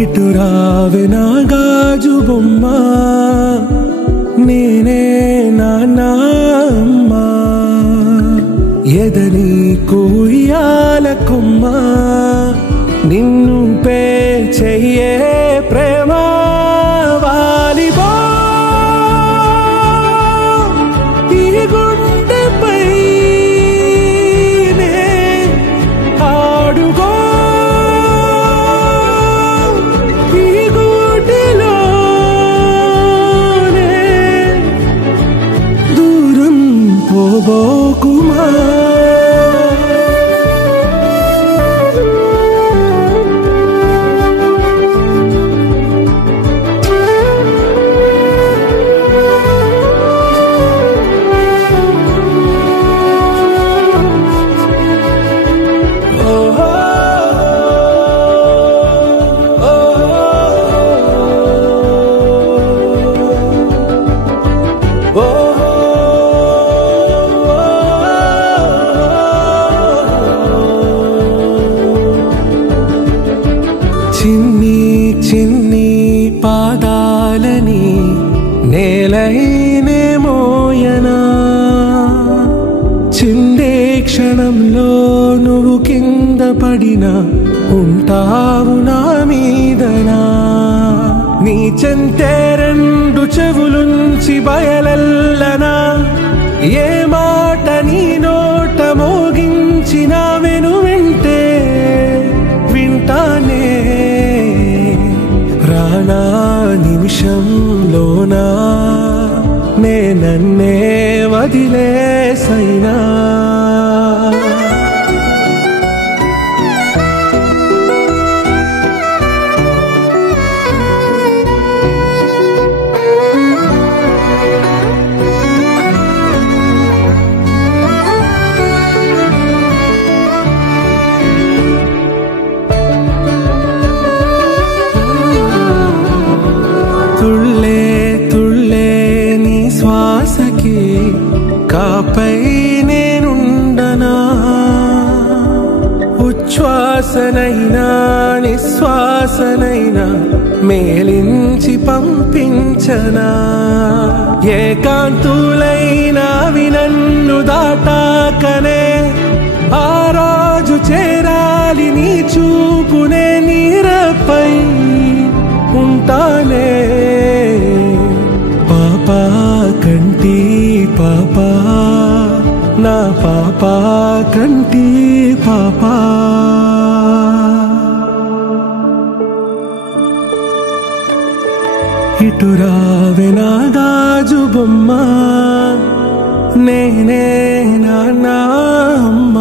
ఇటు రావే నా గాజు బొమ్మ, నేనే నాన్న అమ్మ, ఎదని కుయ్యాల కొమ్మ, నిన్ను పే చెయ్యే ప్రేమ వాలిబో ఈ గుండెపై ఆడుగో పోబోకుమా చిన్ని చిన్ని పాదాలని నేలైనే మోయనా, చిందే క్షణంలో నువ్వు కింద పడినా ఉంటావు నా మీదనా, నీ చెంతే రెండు చెవులుంచి బయలెల్లనా, ఏ మాట నీ నోట మోగించిన వెను వింటే వింటానే, రానా నిమిషంలోనా నే నన్నే వదిలేసైనా. తుళ్ళే తుళ్ళే నీ శ్వాసకి కాపై నేనుండనా, ఉచ్ఛ్వాసనైనా నిశ్వాసనైనా మేలించి పంపించనా, ఏకాంతులైనవి నన్ను దాటాకనే ఆ రోజు చేరాలి నీ చూపునే నీరపై ఉంటానే, పాపా కంటి పాపా నా పాపా కంటి పాపా. ఇటు రావే నా గాజు బొమ్మ, నేనే నాన్న అమ్మ.